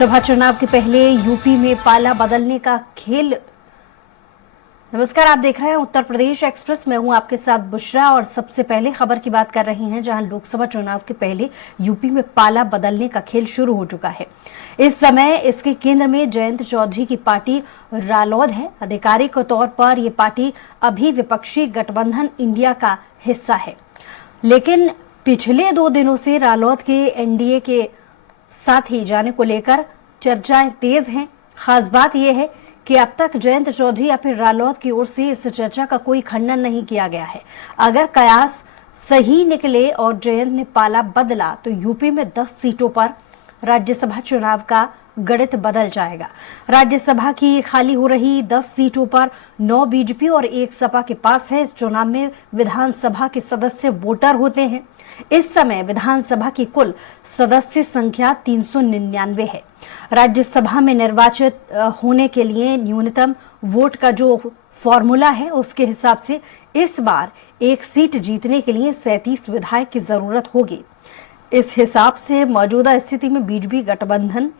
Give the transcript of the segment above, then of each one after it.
लोकसभा चुनाव के पहले यूपी में पाला बदलने का खेल। नमस्कार, आप देख रहे हैं उत्तर प्रदेश एक्सप्रेस। मैं हूं आपके साथ बुशरा और सबसे पहले खबर की बात कर रही हैं, जहां लोकसभा चुनाव के पहले यूपी में पाला बदलने का खेल शुरू हो चुका है। इस समय इसके केंद्र में जयंत चौधरी की पार्टी रालोद है। आधिकारिक तौर पर यह पार्टी अभी विपक्षी गठबंधन इंडिया का हिस्सा है, लेकिन पिछले 2 दिनों से रालोद के एनडीए के साथ ही जाने को लेकर चर्चाएं तेज हैं। खास बात यह है कि अब तक जयंत चौधरी या फिर रालोद की ओर से इस चर्चा का कोई खंडन नहीं किया गया है। अगर कयास सही निकले और जयंत ने पाला बदला तो यूपी में 10 सीटों पर राज्यसभा चुनाव का गणित बदल जाएगा। राज्यसभा की खाली हो रही 10 सीटों पर 9 बीजेपी और 1 सपा के पास है। इस चुनाव में विधानसभा के सदस्य वोटर होते हैं। इस समय विधानसभा की कुल सदस्य संख्या 399 है। राज्यसभा में निर्वाचित होने के लिए न्यूनतम वोट का जो फॉर्मूला है, उसके हिसाब से इस बार 1 सीट जीतने के लिए 37 विधायक की जरूरत होगी। इस हिसाब से मौजूदा स्थिति में बीजेपी गठबंधन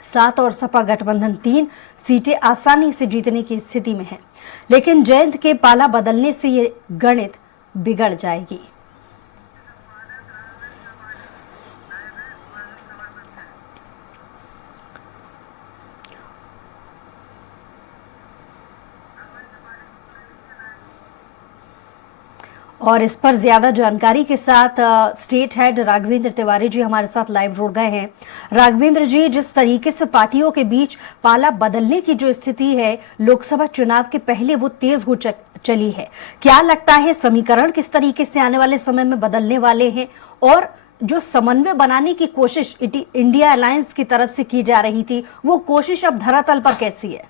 7 और सपा गठबंधन 3 सीटें आसानी से जीतने की स्थिति में है, लेकिन जयंत के पाला बदलने से ये गणित बिगड़ जाएगी। और इस पर ज्यादा जानकारी के साथ स्टेट हेड राघवेंद्र तिवारी जी हमारे साथ लाइव जुड़ गए हैं। राघवेंद्र जी, जिस तरीके से पार्टियों के बीच पाला बदलने की जो स्थिति है लोकसभा चुनाव के पहले, वो तेज हो चली है, क्या लगता है समीकरण किस तरीके से आने वाले समय में बदलने वाले हैं? और जो समन्वय बनाने की कोशिश इंडिया अलायंस की तरफ से की जा रही थी, वो कोशिश अब धरातल पर कैसी है?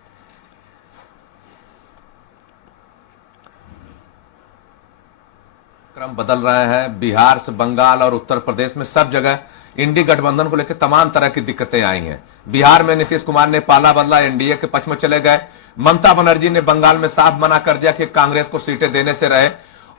क्रम बदल रहे हैं। बिहार से बंगाल और उत्तर प्रदेश में सब जगह इंडी गठबंधन को लेकर तमाम तरह की दिक्कतें आई हैं। बिहार में नीतीश कुमार ने पाला बदला, एनडीए के पक्ष में चले गए। ममता बनर्जी ने बंगाल में साफ मना कर दिया कि कांग्रेस को सीटें देने से रहे।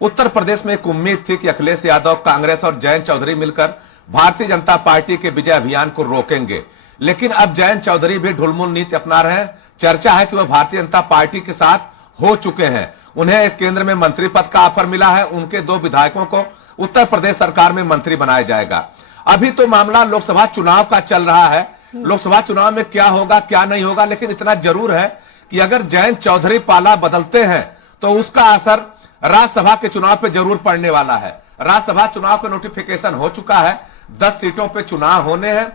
उत्तर प्रदेश में एक उम्मीद थी कि अखिलेश यादव, कांग्रेस और जयंत चौधरी मिलकर भारतीय जनता पार्टी के विजय अभियान को रोकेंगे, लेकिन अब जयंत चौधरी भी ढुलमुल नीति अपना रहे हैं। चर्चा है कि वह भारतीय जनता पार्टी के साथ हो चुके हैं। उन्हें केंद्र में मंत्री पद का ऑफर मिला है। उनके 2 विधायकों को उत्तर प्रदेश सरकार में मंत्री बनाया जाएगा। अभी तो मामला लोकसभा चुनाव का चल रहा है। लोकसभा चुनाव में क्या होगा क्या नहीं होगा, लेकिन इतना जरूर है कि अगर जयंत चौधरी पाला बदलते हैं तो उसका असर राज्यसभा के चुनाव पे जरूर पड़ने वाला है। राज्यसभा चुनाव का नोटिफिकेशन हो चुका है। 10 सीटों पे चुनाव होने हैं,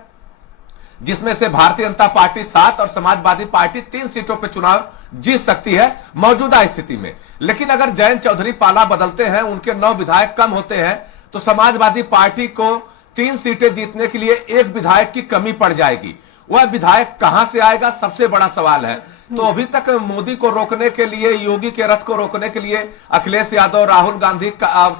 जिसमें से भारतीय जनता पार्टी 7 और समाजवादी पार्टी 3 सीटों पे चुनाव जीत सकती है मौजूदा स्थिति में। लेकिन अगर जयंत चौधरी पाला बदलते हैं, उनके 9 विधायक कम होते हैं, तो समाजवादी पार्टी को 3 सीटें जीतने के लिए 1 विधायक की कमी पड़ जाएगी। वह विधायक कहां से आएगा, सबसे बड़ा सवाल है। तो अभी तक मोदी को रोकने के लिए, योगी के रथ को रोकने के लिए अखिलेश यादव, राहुल गांधी,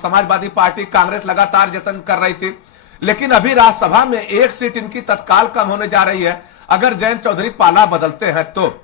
समाजवादी पार्टी, कांग्रेस लगातार जतन कर रही थी, लेकिन अभी राज्यसभा में 1 सीट इनकी तत्काल कम होने जा रही है अगर जयंत चौधरी पाला बदलते हैं तो।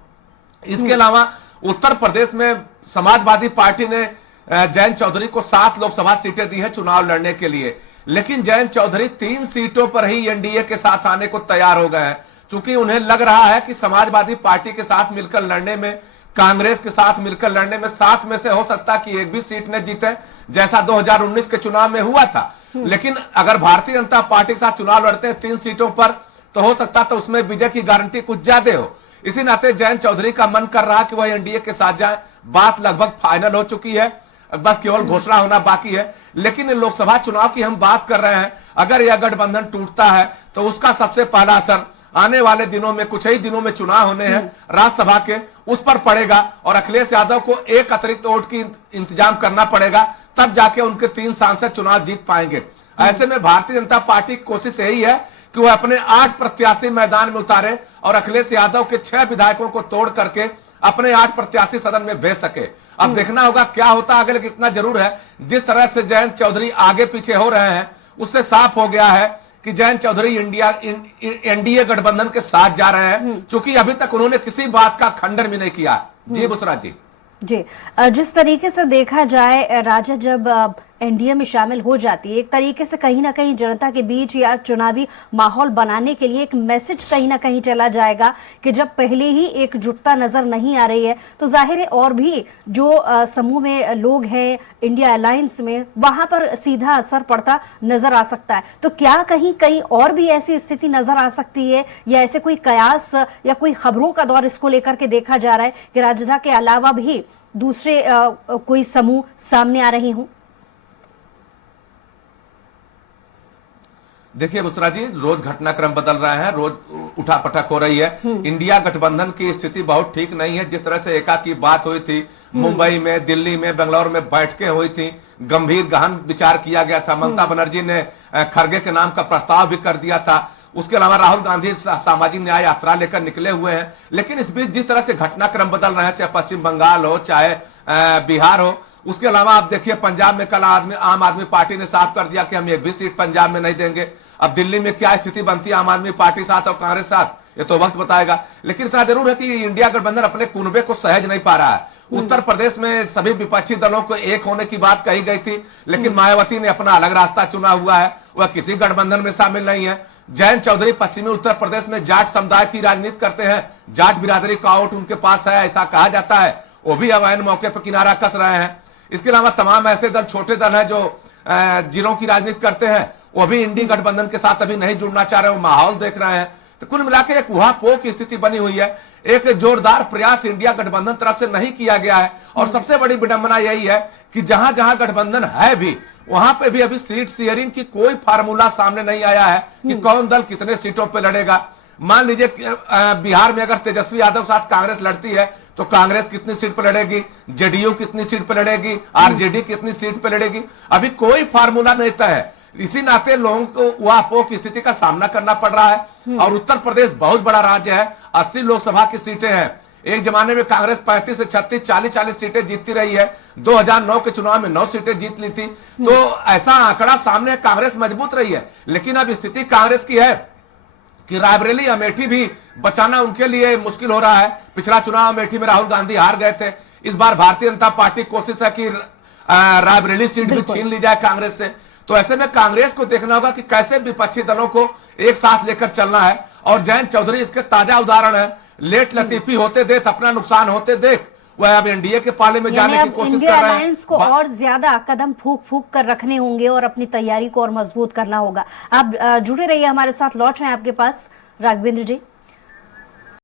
इसके अलावा उत्तर प्रदेश में समाजवादी पार्टी ने जयंत चौधरी को 7 लोकसभा सीटें दी हैं चुनाव लड़ने के लिए, लेकिन जयंत चौधरी 3 सीटों पर ही एनडीए के साथ आने को तैयार हो गए हैं, क्योंकि उन्हें लग रहा है कि समाजवादी पार्टी के साथ मिलकर लड़ने में, कांग्रेस के साथ मिलकर लड़ने में 7 में से हो सकता है कि 1 भी सीट न जीते, जैसा 2019 के चुनाव में हुआ था। लेकिन अगर भारतीय जनता पार्टी के साथ चुनाव लड़ते हैं 3 सीटों पर, तो हो सकता था उसमें विजय की गारंटी कुछ ज्यादा हो। इसी नाते जयंत चौधरी का मन कर रहा कि वह एनडीए के साथ जाए। बात लगभग फाइनल हो चुकी है, बस केवल घोषणा होना बाकी है। लेकिन लोकसभा चुनाव की हम बात कर रहे हैं, अगर यह गठबंधन टूटता है तो उसका सबसे पहला असर आने वाले दिनों में, कुछ ही दिनों में चुनाव होने हैं राज्यसभा के, उस पर पड़ेगा। और अखिलेश यादव को 1 अतिरिक्त वोट की इंतजाम करना पड़ेगा, तब जाके उनके 3 सांसद चुनाव जीत पाएंगे। ऐसे में भारतीय जनता पार्टी की कोशिश यही है कि वह अपने 8 प्रत्याशी मैदान में उतारे और अखिलेश यादव के 6 विधायकों को तोड़ करके अपने 8 प्रत्याशी सदन में भेज सके। अब देखना होगा क्या होता है आगे, लेकिन इतना जरूर है जिस तरह से जयंत चौधरी आगे पीछे हो रहे हैं, उससे साफ हो गया है कि जयंत चौधरी एनडीए गठबंधन के साथ जा रहे हैं, क्योंकि अभी तक उन्होंने किसी बात का खंडन भी नहीं किया। जी बुशरा जी। जी, जिस तरीके से देखा जाए राजा, जब एनडीए में शामिल हो जाती है, एक तरीके से कहीं ना कहीं जनता के बीच या चुनावी माहौल बनाने के लिए एक मैसेज कहीं ना कहीं चला जाएगा कि जब पहले ही एकजुटता नजर नहीं आ रही है तो जाहिर है और भी जो समूह में लोग हैं इंडिया अलायंस में, वहां पर सीधा असर पड़ता नजर आ सकता है। तो क्या कहीं कहीं और भी ऐसी स्थिति नजर आ सकती है या ऐसे कोई कयास या कोई खबरों का दौर इसको लेकर के देखा जा रहा है कि राजदा के अलावा भी दूसरे कोई समूह सामने आ रहे हों? देखिए बुसरा जी, रोज घटनाक्रम बदल रहे हैं, रोज उठापटक हो रही है। इंडिया गठबंधन की स्थिति बहुत ठीक नहीं है। जिस तरह से एकाकी बात हुई थी मुंबई में, दिल्ली में, बेंगलुरु में बैठकें हुई थी, गंभीर गहन विचार किया गया था। ममता बनर्जी ने खड़गे के नाम का प्रस्ताव भी कर दिया था। उसके अलावा राहुल गांधी सामाजिक न्याय यात्रा लेकर निकले हुए हैं। लेकिन इस बीच जिस तरह से घटनाक्रम बदल रहे हैं, चाहे पश्चिम बंगाल हो, चाहे बिहार हो, उसके अलावा आप देखिए पंजाब में कल आम आदमी पार्टी ने साफ कर दिया कि हम एक भी सीट पंजाब में नहीं देंगे। अब दिल्ली में क्या स्थिति बनती है आम आदमी पार्टी साथ और कांग्रेस साथ, ये तो वक्त बताएगा। लेकिन इतना जरूर है कि इंडिया गठबंधन अपने कुनबे को सहज नहीं पा रहा है। उत्तर प्रदेश में सभी विपक्षी दलों को एक होने की बात कही गई थी, लेकिन मायावती ने अपना अलग रास्ता चुना हुआ है, वह किसी गठबंधन में शामिल नहीं है। जयंत चौधरी पश्चिमी उत्तर प्रदेश में जाट समुदाय की राजनीति करते हैं, जाट बिरादरी का वोट उनके पास है ऐसा कहा जाता है, वो भी अब ऐन मौके पर किनारा कस रहे हैं। इसके अलावा तमाम ऐसे दल, छोटे दल हैं जो जिलों की राजनीति करते हैं, वो भी इंडी गठबंधन के साथ अभी नहीं जुड़ना चाह रहे, वो माहौल देख रहे हैं। तो कुल मिलाकर एक उहापोह की स्थिति बनी हुई है। एक जोरदार प्रयास इंडिया गठबंधन तरफ से नहीं किया गया है। और सबसे बड़ी विडंबना यही है कि जहां जहां गठबंधन है भी, वहां पे भी अभी सीट शेयरिंग की कोई फार्मूला सामने नहीं आया है कि कौन दल कितने सीटों पर लड़ेगा। मान लीजिए बिहार में अगर तेजस्वी यादव साथ कांग्रेस लड़ती है तो कांग्रेस कितनी सीट पर लड़ेगी, जेडीयू कितनी सीट पर लड़ेगी, आरजेडी कितनी सीट पर लड़ेगी, अभी कोई फार्मूला नहीं तय है। इसी नाते लोगों को वापोह की स्थिति का सामना करना पड़ रहा है। और उत्तर प्रदेश बहुत बड़ा राज्य है, 80 लोकसभा की सीटें हैं। एक जमाने में कांग्रेस 35 से 36, 40 सीटें जीतती रही है। 2009 के चुनाव में 9 सीटें जीत ली थी। तो ऐसा आंकड़ा सामने, कांग्रेस मजबूत रही है। लेकिन अब स्थिति कांग्रेस की है कि रायबरेली, अमेठी भी बचाना उनके लिए मुश्किल हो रहा है। पिछला चुनाव अमेठी में राहुल गांधी हार गए थे। इस बार भारतीय जनता पार्टी कोशिश है कि रायबरेली सीट भी छीन ली जाए कांग्रेस से। तो ऐसे में कांग्रेस को देखना होगा कि कैसे विपक्षी दलों को एक साथ लेकर चलना है। और जयंत चौधरी इसके ताजा उदाहरण है। लेट लतीफी होते देख, अपना नुकसान होते देख, वह अब एनडीए के पाले में जाने की कोशिश कर रहे हैं। अलायंस को और ज्यादा कदम फूंक फूंक कर रखने होंगे और अपनी तैयारी को और मजबूत करना होगा। आप जुड़े रहिए हमारे साथ, लौट रहे हैं आपके पास राघवेंद्र जी।